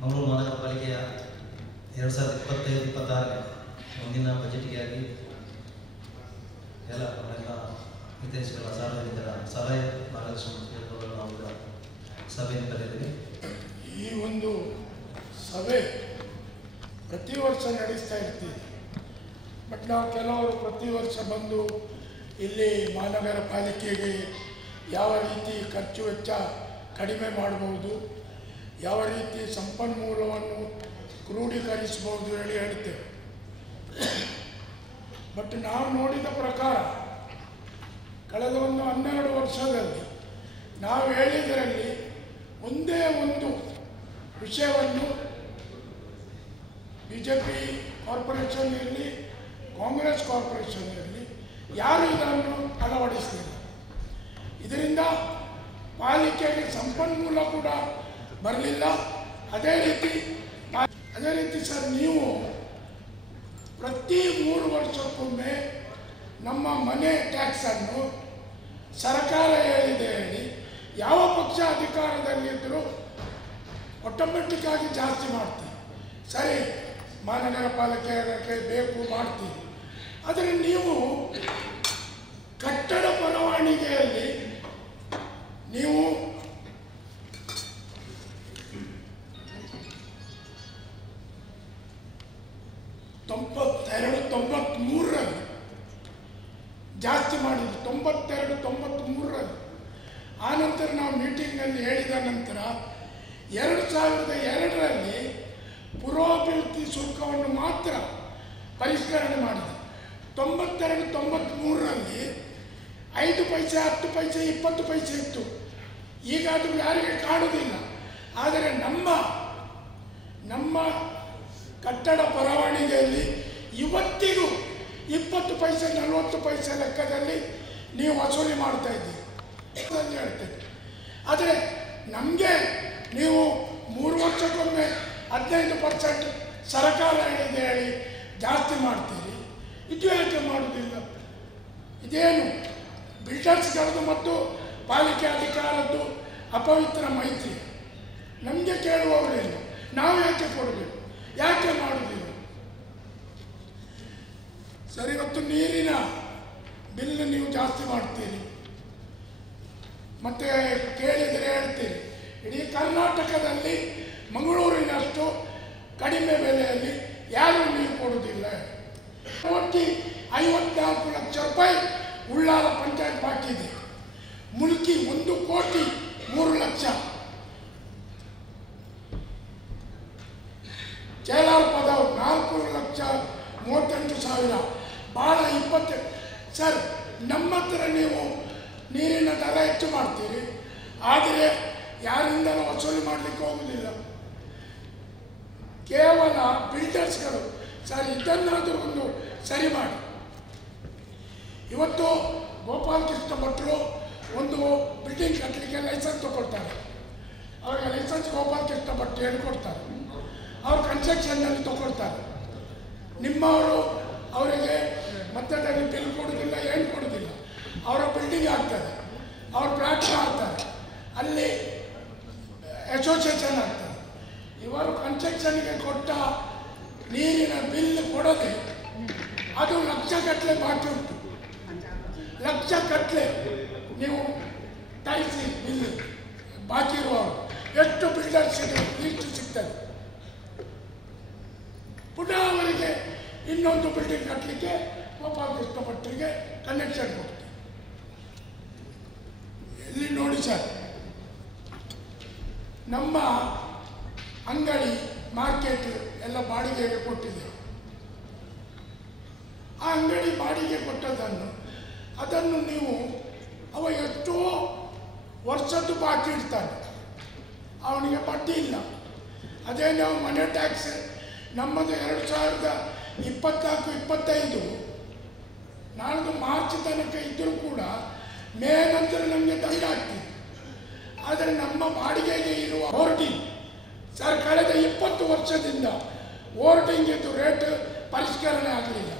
ಮಂಗಳೂರು ಮಹಾನಗರ ಪಾಲಿಕೆಯ 2025-26 ಮುಂದಿನ ಬಜೆಟ್ಗಾಗಿ ಎಲ್ಲ ಹಿತೈಷಿಗಳ ಸಾರ್ವಜನಿಕರ ಸಲಹೆ ಮಾರ್ಗದರ್ಶನ ಕೇಳಿಕೊಳ್ಳಲು ನಾವು ಕೂಡ ಸಭೆಯನ್ನು ಕರೆದಿದ್ದೀವಿ. ಈ ಒಂದು ಸಭೆ ಪ್ರತಿ ವರ್ಷ ನಡೆಸ್ತಾ ಇರ್ತೀವಿ. ಬಟ್ ನಾವು ಕೆಲವರು ಪ್ರತಿ ವರ್ಷ ಬಂದು ಇಲ್ಲಿ ಮಹಾನಗರ ಪಾಲಿಕೆಗೆ ಯಾವ ರೀತಿ ಖರ್ಚು ವೆಚ್ಚ ಕಡಿಮೆ ಮಾಡಬಹುದು, ಯಾವ ರೀತಿ ಸಂಪನ್ಮೂಲವನ್ನು ಕ್ರೋಢೀಕರಿಸಬಹುದು ಹೇಳಿ ಹೇಳ್ತೇವೆ. ಬಟ್ ನಾವು ನೋಡಿದ ಪ್ರಕಾರ ಕಳೆದ ಒಂದು 12 ವರ್ಷದಲ್ಲಿ ನಾವು ಹೇಳಿದರಲ್ಲಿ ಒಂದೇ ಒಂದು ವಿಷಯವನ್ನು BJP ಕಾರ್ಪೊರೇಷನ್ ಇರಲಿ, ಕಾಂಗ್ರೆಸ್ ಕಾರ್ಪೊರೇಷನ್ ಇರಲಿ, ಯಾರು ಇದನ್ನು ಅಳವಡಿಸಲಿಲ್ಲ. ಇದರಿಂದ ಪಾಲಿಕೆಗೆ ಸಂಪನ್ಮೂಲ ಕೂಡ ಬರಲಿಲ್ಲ. ಅದೇ ರೀತಿ ಸರ್, ನೀವು ಪ್ರತಿ 3 ವರ್ಷಕ್ಕೊಮ್ಮೆ ನಮ್ಮ ಮನೆ ಟ್ಯಾಕ್ಸನ್ನು ಸರ್ಕಾರ ಹೇಳಿದೆ ಹೇಳಿ ಯಾವ ಪಕ್ಷ ಅಧಿಕಾರದಲ್ಲಿದ್ದರೂ ಆಟೋಮೆಟಿಕ್ ಆಗಿ ಜಾಸ್ತಿ ಮಾಡ್ತೀವಿ. ಸರಿ, ಮಹಾನಗರ ಪಾಲಿಕೆಗೆ ಬೇಕು ಮಾಡ್ತೀವಿ. ಆದರೆ ನೀವು ಕಟ್ಟಡ ಪರವಾನಗಿಯಲ್ಲಿ ನೀವು ರಲ್ಲಿ ಜಾಸ್ತಿ ಮಾಡಿದ್ವಿ. 92-93ರಲ್ಲಿ. ಆನಂತರ ನಾವು ಮೀಟಿಂಗ್ನಲ್ಲಿ ಹೇಳಿದ ನಂತರ 2002ರಲ್ಲಿ ಪುರಾಭಿವೃದ್ಧಿ ಶುಲ್ಕವನ್ನು ಮಾತ್ರ ಪರಿಷ್ಕರಣೆ ಮಾಡಿದೆ. 92-93ರಲ್ಲಿ 5 ಪೈಸೆ, 10 ಪೈಸೆ, 20 ಪೈಸೆ ಇತ್ತು. ಈಗ ಅದು ಯಾರಿಗೆ ಕಾಣುವುದಿಲ್ಲ. ಆದರೆ ನಮ್ಮ ಕಟ್ಟಡ ಪರವಾನಗಿಯಲ್ಲಿ ಇವತ್ತಿಗೂ 20 ಪೈಸೆ, 40 ಪೈಸೆ ಲೆಕ್ಕದಲ್ಲಿ ನೀವು ವಸೂಲಿ ಮಾಡ್ತಾ ಇದ್ದೀರಿ ಹೇಳ್ತೇನೆ. ಆದರೆ ನಮಗೆ ನೀವು 3 ವರ್ಷಕ್ಕೊಮ್ಮೆ 15% ಸರ್ಕಾರ ಹೇಳಿದೆ ಹೇಳಿ ಜಾಸ್ತಿ ಮಾಡ್ತೀರಿ. ಇದು ಯಾಕೆ ಮಾಡುವುದಿಲ್ಲ? ಇದೇನು ಬಿಲ್ಡರ್ಸ್ಗಳದ್ದು ಮತ್ತು ಪಾಲಿಕೆ ಅಧಿಕಾರದ್ದು ಅಪವಿತ್ರ ಮೈತ್ರಿ? ನಮಗೆ ಕೇಳುವವರೇನು, ನಾವು ಯಾಕೆ ಕೊಡಬೇಕು, ಯಾಕೆ ಮಾಡುವುದಿಲ್ಲ? ಸರಿ, ಇವತ್ತು ನೀರಿನ ಬಿಲ್ ನೀವು ಜಾಸ್ತಿ ಮಾಡ್ತೀರಿ, ಮತ್ತೆ ಕೇಳಿದರೆ ಹೇಳ್ತೀರಿ ಇಡೀ ಕರ್ನಾಟಕದಲ್ಲಿ ಮಂಗಳೂರಿನಷ್ಟು ಕಡಿಮೆ ಬೆಲೆಯಲ್ಲಿ ಯಾರೂ ನೀರು ಕೊಡುವುದಿಲ್ಲ. 54 ಲಕ್ಷ ರೂಪಾಯಿ ಉಳ್ಳಾಲ ಪಂಚಾಯತ್ ಬಾಕಿ ಇದೆ. ಮುಲ್ಕಿ 1,03,00,000. ಚೇಲಾರ್ಪದ 4,38,000. ಭಾಳ 20. ಸರ್, ನಮ್ಮ ಹತ್ರ ನೀವು ನೀರಿನ ದರ ಹೆಚ್ಚು ಮಾಡ್ತೀರಿ, ಆದರೆ ಯಾರಿಂದಲೂ ವಸೂಲಿ ಮಾಡಲಿಕ್ಕೆ ಹೋಗುವುದಿಲ್ಲ. ಕೇವಲ ಬಿಲ್ಡರ್ಸ್ಗಳು. ಸರ್, ಇದನ್ನಾದರೂ ಒಂದು ಸರಿ ಮಾಡಿ. ಇವತ್ತು ಗೋಪಾಲಕೃಷ್ಣ ಭಟ್ರು ಒಂದು ಬಿಲ್ಡಿಂಗ್ ಕಟ್ಟಲಿಕ್ಕೆ ಲೈಸೆನ್ಸ್ ತಗೊಳ್ತಾರೆ. ಅವರಿಗೆ ಲೈಸೆನ್ಸ್ ಗೋಪಾಲಕೃಷ್ಣ ಭಟ್ ಹೇಳ್ಕೊಡ್ತಾರೆ. ಅವ್ರು ಕನ್ಸ್ಟ್ರಕ್ಷನ್ನಲ್ಲಿ ತಗೊಳ್ತಾರೆ. ನಿಮ್ಮವರು ಅವರಿಗೆ ಮಧ್ಯದಲ್ಲಿ ಬಿಲ್ ಕೊಡೋದಿಲ್ಲ, ಏನು ಕೊಡೋದಿಲ್ಲ. ಅವರ ಬಿಲ್ಡಿಂಗ್ ಆಗ್ತದೆ, ಅವ್ರ ಫ್ಲ್ಯಾಟ್ ಆಗ್ತಾರೆ, ಅಲ್ಲಿ ಅಸೋಸಿಯೇಷನ್ ಆಗ್ತದೆ. ಇವರು ಕನ್ಸ್ಟ್ರಕ್ಷನ್ಗೆ ಕೊಟ್ಟ ನೀರಿನ ಬಿಲ್ ಕೊಡದೆ ಅದು ಲಕ್ಷಗಟ್ಟಲೆ ಬಾಕಿ ಉಂಟು. ಲಕ್ಷಗಟ್ಟಲೆ ನೀವು ಟೈಸಿ ಬಿಲ್ ಬಾಕಿ ಇರುವವರು ಎಷ್ಟು ಬಿಲ್ಡರ್ಸ್ಗೆ ಲೀಸ್ಟ್ ಸಿಗ್ತದೆ. ಪುನಃ ಅವರಿಗೆ ಇನ್ನೊಂದು ಬಿಲ್ಡಿಂಗ್ ಕಟ್ಟಲಿಕ್ಕೆ ಗೋಪಾಲಕೃಷ್ಣ ಭಟ್ರಿಗೆ ಕನೆಕ್ಷನ್ ಕೊಡ್ತೀವಿ. ಎಲ್ಲಿ ನೋಡಿ ಸರ್, ನಮ್ಮ ಅಂಗಡಿ ಮಾರ್ಕೆಟ್ ಎಲ್ಲ ಬಾಡಿಗೆಗೆ ಕೊಟ್ಟಿದೆ. ಆ ಅಂಗಡಿ ಬಾಡಿಗೆ ಅದನ್ನು ನೀವು ಅವ ಎಷ್ಟೋ ವರ್ಷದ್ದು ಬಾಕಿ ಇಡ್ತಾನೆ, ಅವನಿಗೆ ಬಡ್ಡಿ ಇಲ್ಲ. ಅದೇ ನಾವು ಮನೆ ಟ್ಯಾಕ್ಸ್ ನಮ್ಮದು 2024-25 ನಾಳ್ದು ಮಾರ್ಚ್ ತನಕ ಇದ್ದರೂ ಕೂಡ ಮೇ ನಂತರ ನಮಗೆ ದಂಡ ಆಗ್ತಿದೆ. ಆದರೆ ನಮ್ಮ ಬಾಡಿಗೆಗೆ ಇರುವ ಹೋರ್ಡಿಂಗ್ ಸರ್, ಕಳೆದ 20 ವರ್ಷದಿಂದ ಹೋರ್ಡಿಂಗ್ ಇದು ರೇಟ್ ಪರಿಷ್ಕರಣೆ ಆಗಲಿಲ್ಲ.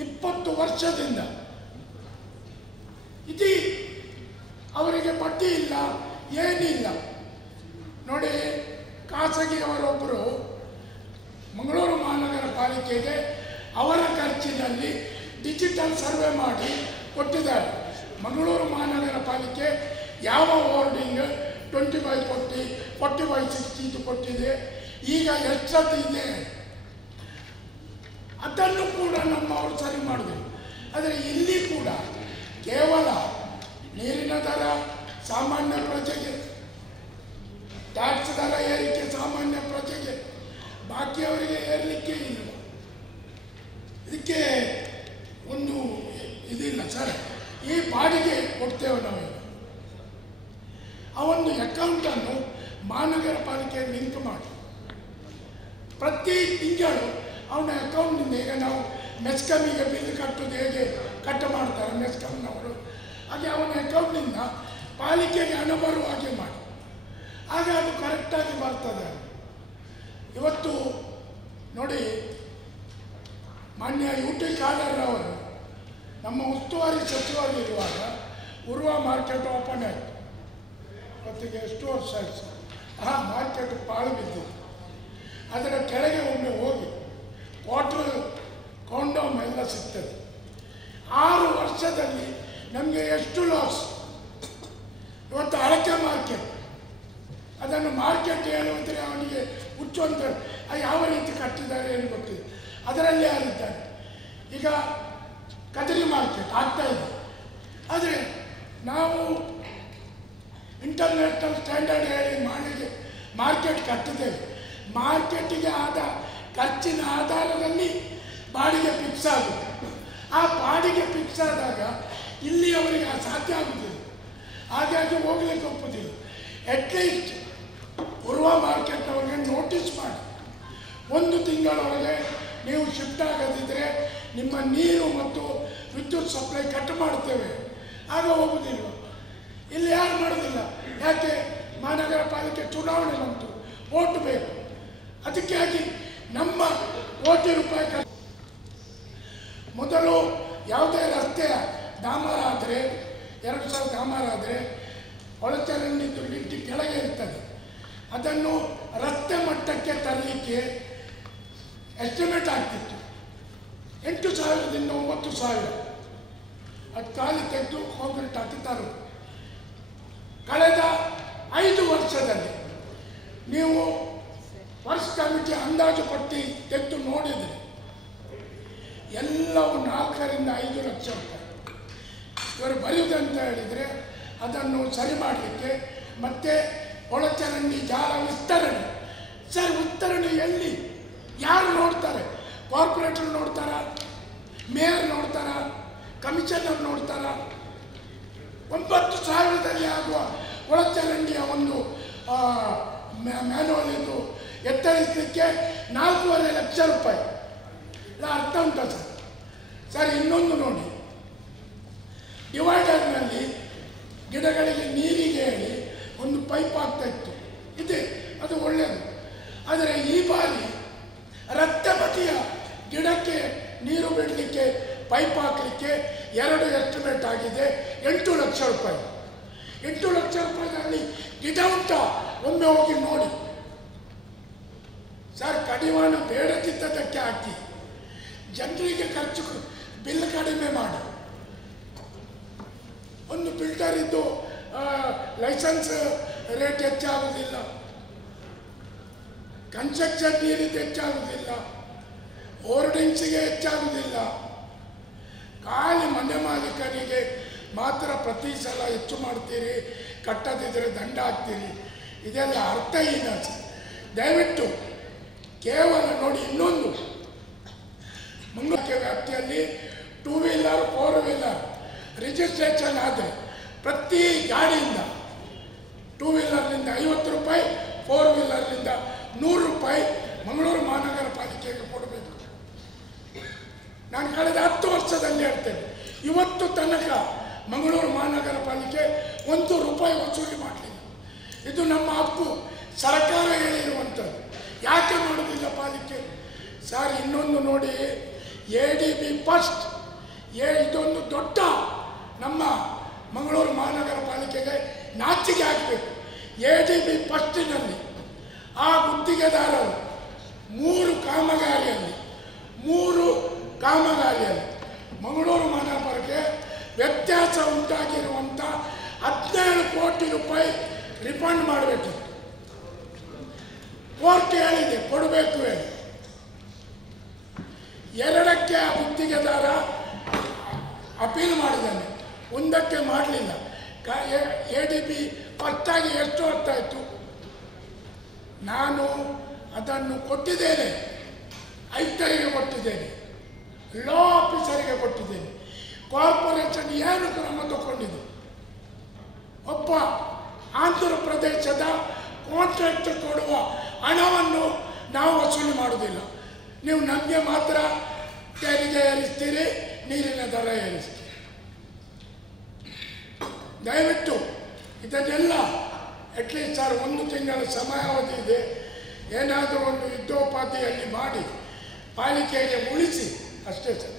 20 ವರ್ಷದಿಂದ ಇದು ಅವರಿಗೆ ಬಡ್ಡಿ ಇಲ್ಲ, ಏನಿಲ್ಲ. ನೋಡಿ, ಖಾಸಗಿಯವರೊಬ್ಬರು ಮಂಗಳೂರು ಮಹಾನಗರ ಪಾಲಿಕೆಗೆ ಅವರ ಖರ್ಚಿನಲ್ಲಿ ಡಿಜಿಟಲ್ ಸರ್ವೆ ಮಾಡಿ ಕೊಟ್ಟಿದ್ದಾರೆ. ಮಂಗಳೂರು ಮಹಾನಗರ ಪಾಲಿಕೆ ಯಾವ ವಾರ್ಡಿಂಗ್ 20/40, 40/60 ಇದು ಕೊಟ್ಟಿದೆ, ಈಗ ಎಷ್ಟೊತ್ತು ಇದೆ ಅದನ್ನು ಕೂಡ ನಮ್ಮವರು ಸರಿ ಮಾಡಬೇಕು. ಆದರೆ ಇಲ್ಲಿ ಕೂಡ ಕೇವಲ ನೀರಿನ ದರ ಸಾಮಾನ್ಯ ಪ್ರಜೆಗೆ, ಟ್ಯಾಕ್ಸ್ ದರ ಏರಿಕೆ ಸಾಮಾನ್ಯ ಪ್ರಜೆಗೆ, ಬಾಕಿಯವರಿಗೆ ಏರಲಿಕ್ಕೆ ಇಲ್ಲ. ಇದಕ್ಕೆ ಒಂದು ಇದಿಲ್ಲ ಸರ್. ಈ ಬಾಡಿಗೆ ಕೊಡ್ತೇವೆ ನಾವೀಗ, ಆ ಒಂದು ಅಕೌಂಟನ್ನು ಮಹಾನಗರ ಪಾಲಿಕೆ ಲಿಂಕ್ ಮಾಡಿ ಪ್ರತಿ ತಿಂಗಳು ಅವನ ಅಕೌಂಟ್ನಿಂದ, ಈಗ ನಾವು ಮೆಸ್ಕಾಮಿಗೆ ಬಿಲ್ ಕಟ್ಟೋದು ಹೇಗೆ ಕಟ್ ಮಾಡ್ತಾರೆ ಮೆಸ್ಕಾಮ್ನವರು, ಹಾಗೆ ಅವನ ಅಕೌಂಟ್ನಿಂದ ಪಾಲಿಕೆಗೆ ಹಣ ಬರುವ ಹಾಗೆ ಮಾಡಿ, ಆಗ ಅದು ಕರೆಕ್ಟಾಗಿ ಬರ್ತದೆ. ಇವತ್ತು ನೋಡಿ, ಮಾನ್ಯ UT ಖಾದರ್ ಅವರು ನಮ್ಮ ಉಸ್ತುವಾರಿ ಸಚಿವರಿರುವಾಗ ಉರ್ವ ಮಾರ್ಕೆಟ್ ಓಪನ್ ಆಯಿತು. ಇವತ್ತಿಗೆ ಎಷ್ಟು ವರ್ಷ ಆಯಿತು. ಆ ಮಾರ್ಕೆಟ್ ಪಾಳು ಬಿದ್ದಿತ್ತು. ಅದರ ಕೆಳಗೆ ಒಮ್ಮೆ ಹೋಗಿ ವಾಟರ್ ಕಾಂಡೋಮ್ ಎಲ್ಲ ಸಿಗ್ತದೆ. 6 ವರ್ಷದಲ್ಲಿ ನಮಗೆ ಎಷ್ಟು ಲಾಸ್. ಇವತ್ತು ಅಳಕೆ ಮಾರ್ಕೆಟ್, ಅದನ್ನು ಮಾರ್ಕೆಟ್ ಹೇಳುವಂದರೆ ಅವನಿಗೆ ಹುಚ್ಚು ಅಂತ ಯಾವ ರೀತಿ ಕಟ್ಟಿದ್ದಾರೆ ಏನು ಗೊತ್ತಿದೆ. ಅದರಲ್ಲಿ ಯಾರಿದ್ದಾರೆ. ಈಗ ಕದರಿ ಮಾರ್ಕೆಟ್ ಆಗ್ತಾ ಇದೆ. ಆದರೆ ನಾವು ಇಂಟರ್ನ್ಯಾಷನಲ್ ಸ್ಟ್ಯಾಂಡರ್ಡ್ ಹೇಳಿ ಮಾರ್ಕೆಟ್ ಕಟ್ಟಿದ್ದೇವೆ. ಮಾರ್ಕೆಟಿಗೆ ಆದ ಖರ್ಚಿನ ಆಧಾರದಲ್ಲಿ ಬಾಡಿಗೆ ಫಿಕ್ಸ್ ಆಗುತ್ತೆ. ಆ ಬಾಡಿಗೆ ಫಿಕ್ಸ್ ಆದಾಗ ಇಲ್ಲಿ ಅವರಿಗೆ ಸಾಧ್ಯ ಆಗುವುದಿಲ್ಲ, ಹಾಗಾಗಿ ಹೋಗ್ಲಿಕ್ಕೆ ಒಪ್ಪುದಿಲ್ಲ. ಅಟ್ಲೀಸ್ಟ್ ಉರ್ವ ಮಾರ್ಕೆಟ್ನವರಿಗೆ ನೋಟಿಸ್ ಮಾಡಿ 1 ತಿಂಗಳೊಳಗೆ ನೀವು ಶಿಫ್ಟ್ ಆಗದಿದ್ದರೆ ನಿಮ್ಮ ನೀರು ಮತ್ತು ವಿದ್ಯುತ್ ಸಪ್ಲೈ ಕಟ್ ಮಾಡ್ತೇವೆ, ಆಗ ಹೋಗುವುದಿಲ್ಲ. ಇಲ್ಲಿ ಯಾರು ಮಾಡೋದಿಲ್ಲ. ಯಾಕೆ? ಮಹಾನಗರ ಪಾಲಿಕೆ ಚುನಾವಣೆ ಬಂತು, ಓಟ್ ಬೇಕು. ಅದಕ್ಕಾಗಿ ನಮ್ಮ ಕೋಟಿ ರೂಪಾಯಿ ಮೊದಲು ಯಾವುದೇ ರಸ್ತೆಯ ಡಾಮರ್ ಆದರೆ 2000 ಡಾಮರ್ ಆದರೆ ಒಳಚರಂಡಿದ್ದು ಲಿಂಟಿ ಕೆಳಗೆ ಇರ್ತದೆ. ಅದನ್ನು ರಸ್ತೆ ಮಟ್ಟಕ್ಕೆ ತರಲಿಕ್ಕೆ ಎಸ್ಟಿಮೇಟ್ ಆಗ್ತಿತ್ತು 8,000ದಿಂದ 9,000. ಅದು ಖಾಲಿ ತೆಗೆದು ಕಾಂಕ್ರೀಟ್ ಹಾಕಿ ತರೋದು. ಕಳೆದ 5 ವರ್ಷದಲ್ಲಿ ನೀವು ವರ್ಷ ಕಮಿಟಿ ಅಂದಾಜು ಪಟ್ಟಿ ತೆಗೆದು ನೋಡಿದರೆ ಎಲ್ಲವೂ 4ರಿಂದ 5 ಲಕ್ಷ ರೂಪಾಯಿ. ಇವರು ಬರೆಯುವುದಂತ ಹೇಳಿದರೆ ಅದನ್ನು ಸರಿ ಮಾಡಲಿಕ್ಕೆ ಮತ್ತೆ ಒಳಚರಂಡಿ ಜಾಲ ವಿಸ್ತರಣೆ. ಸರ್, ವಿಸ್ತರಣೆ ಎಲ್ಲಿ? ಯಾರು ನೋಡ್ತಾರೆ? ಕಾರ್ಪೊರೇಟರ್ ನೋಡ್ತಾರ, ಮೇಯರ್ ನೋಡ್ತಾರ, ಕಮಿಷನರ್ ನೋಡ್ತಾರ? 9,000ದಲ್ಲಿ ಆಗುವ ಒಳಚರಂಡಿಯ ಒಂದು ಮ್ಯಾನುವಲ್ ಇದು ಎತ್ತರಿಸಲಿಕ್ಕೆ 4.5 ಲಕ್ಷ ರೂಪಾಯಿ. ಅರ್ಥ ಉಂಟಾ ಸರ್? ಸರ್, ಇನ್ನೊಂದು ನೋಡಿ, ಡಿವೈಡರ್ನಲ್ಲಿ ಗಿಡಗಳಿಗೆ ನೀರಿಗೆ ಹೇಳಿ ಒಂದು ಪೈಪ್ ಆಗ್ತಾ ಇತ್ತು, ಇದೆ, ಅದು ಒಳ್ಳೆಯದು. ಆದರೆ ಈ ಬಾರಿ ರಸ್ತೆ ಬದಿಯ ಗಿಡಕ್ಕೆ ನೀರು ಬಿಡಲಿಕ್ಕೆ ಪೈಪ್ ಹಾಕಲಿಕ್ಕೆ 2 ಎಸ್ಟಿಮೇಟ್ ಆಗಿದೆ 8 ಲಕ್ಷ ರೂಪಾಯಿ. 8 ಲಕ್ಷ ರೂಪಾಯಿನಲ್ಲಿ ಗಿಡ ಉಂಟಾ? ಒಮ್ಮೆ ಹೋಗಿ ನೋಡಿ ಸರ್. ಕಡಿವಾಣ ಬೇಡದಿದ್ದದಕ್ಕೆ ಹಾಕಿ ಜನರಿಗೆ ಖರ್ಚು ಬಿಲ್ ಕಡಿಮೆ ಮಾಡಿ. ಒಂದು ಫಿಲ್ಟರ್ ಇದ್ದು ಲೈಸೆನ್ಸ್ ರೇಟ್ ಹೆಚ್ಚಾಗುವುದಿಲ್ಲ, ಕನ್ಸ್ಟ್ರಕ್ಷನ್ ನೀರಿದ್ದು ಹೆಚ್ಚಾಗುವುದಿಲ್ಲ, ಹೋರ್ಡಿಂಗ್ಸಿಗೆ ಹೆಚ್ಚಾಗುವುದಿಲ್ಲ. ಖಾಲಿ ಮನೆ ಮಾಲೀಕನಿಗೆ ಮಾತ್ರ ಪ್ರತಿ ಸಲ ಹೆಚ್ಚು ಮಾಡ್ತೀರಿ, ಕಟ್ಟದಿದ್ದರೆ ದಂಡ ಹಾಕ್ತೀರಿ. ಇದೆಲ್ಲ ಅರ್ಥಹೀನ ಸರ್. ದಯವಿಟ್ಟು ಕೇವಲ ನೋಡಿ, ಇನ್ನೊಂದು ಮಂಗಳೂರು ವ್ಯಾಪ್ತಿಯಲ್ಲಿ 2 ವೀಲರ್ 4 ವೀಲರ್ ರಿಜಿಸ್ಟ್ರೇಷನ್ ಆದರೆ ಪ್ರತಿ ಗಾಡಿಯಿಂದ 2 ವೀಲರ್ನಿಂದ 50 ರೂಪಾಯಿ, 4 ವೀಲರ್ನಿಂದ 100 ರೂಪಾಯಿ ಮಂಗಳೂರು ಮಹಾನಗರ ಪಾಲಿಕೆಗೆ ಕೊಡಬೇಕು. ನಾನು ಕಳೆದ 10 ವರ್ಷದಲ್ಲಿ ಹೇಳ್ತೇನೆ, ಇವತ್ತು ತನಕ ಮಂಗಳೂರು ಮಹಾನಗರ ಪಾಲಿಕೆ 1 ರೂಪಾಯಿ ವಸೂಲಿ ಮಾಡಲಿಲ್ಲ. ಇದು ನಮ್ಮ ಹಕ್ಕು, ಸರ್ಕಾರ ಹೇಳಿರುವಂಥದ್ದು. ಯಾಕೆ ಮಾಡೋದಿಲ್ಲ ಪಾಲಿಕೆ? ಸರ್, ಇನ್ನೊಂದು ನೋಡಿ, ADB ಫಸ್ಟ್, ಇದೊಂದು ದೊಡ್ಡ ನಮ್ಮ ಮಂಗಳೂರು ಮಹಾನಗರ ಪಾಲಿಕೆಗೆ ನಾಚಿಕೆ ಆಗಬೇಕು. ADB ಫಸ್ಟಿನಲ್ಲಿ ಆ ಗುತ್ತಿಗೆದಾರರು ಮೂರು ಕಾಮಗಾರಿಯಲ್ಲಿ ಮಂಗಳೂರು ಮಹಾನಗರಕ್ಕೆ ವ್ಯತ್ಯಾಸ ಉಂಟಾಗಿರುವಂಥ 17 ಕೋಟಿ ರೂಪಾಯಿ ರಿಫಂಡ್ ಮಾಡಬೇಕಿತ್ತು. ಕೋರ್ಟ್ ಹೇಳಿದೆ ಕೊಡಬೇಕು ಹೇಳಿ. 2ಕ್ಕೆ ಆ ಗುತ್ತಿಗೆದಾರ ಅಪೀಲ್ ಮಾಡಿದ್ದಾನೆ, 1ಕ್ಕೆ ಮಾಡಲಿಲ್ಲ. ADB ಫಸ್ಟಾಗಿ ಎಷ್ಟು ಹೊತ್ತಾಯಿತು? ನಾನು ಅದನ್ನು ಕೊಟ್ಟಿದ್ದೇನೆ, ಆಯುಕ್ತರಿಗೆ ಕೊಟ್ಟಿದ್ದೇನೆ, ಲಾ ಆಫೀಸರಿಗೆ ಕೊಟ್ಟಿದ್ದೇನೆ. ಕಾರ್ಪೊರೇಷನ್ ಏನು ಕ್ರಮ ತಗೊಂಡಿದೆ? ಒಬ್ಬ ಆಂಧ್ರ ಪ್ರದೇಶದ ಕಾಂಟ್ರಾಕ್ಟ್ ಕೊಡುವ ಹಣವನ್ನು ನಾವು ವಸೂಲಿ ಮಾಡುವುದಿಲ್ಲ. ನೀವು ನಮಗೆ ಮಾತ್ರ ತೆರಿಗೆ ಏರಿಸ್ತೀರಿ, ನೀರಿನ ದರ ಏರಿಸ್ತೀರಿ. ದಯವಿಟ್ಟು ಇದನ್ನೆಲ್ಲ ಅಟ್ಲೀಸ್ಟ್ ಸರ್ 1 ತಿಂಗಳ ಸಮಯಾವಧಿ ಇದೆ, ಏನಾದರೂ ಒಂದು ಯುದ್ಧೋಪಾದಿಯಲ್ಲಿ ಮಾಡಿ ಪಾಲಿಕೆಗೆ ಉಳಿಸಿ ಅಷ್ಟೇ ಸರ್.